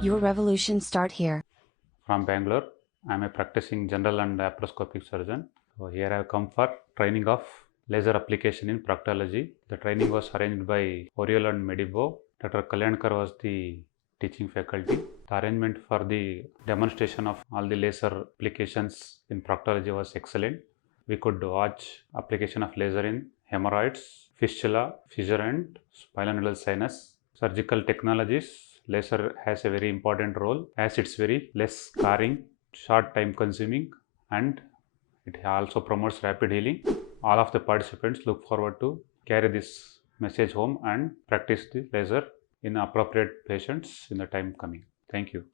Your revolution start here. From Bangalore. I am a practicing general and laparoscopic surgeon. So here I have come for training of laser application in proctology. The training was arranged by Oreol and Medline. Dr. Kalyankar was the teaching faculty. The arrangement for the demonstration of all the laser applications in proctology was excellent. We could watch application of laser in hemorrhoids, fistula, fissure and spinal sinus. Surgical technologies, laser has a very important role as it's very less scarring, short time consuming, and it also promotes rapid healing. All of the participants look forward to carry this message home and practice the laser in appropriate patients in the time coming. Thank you.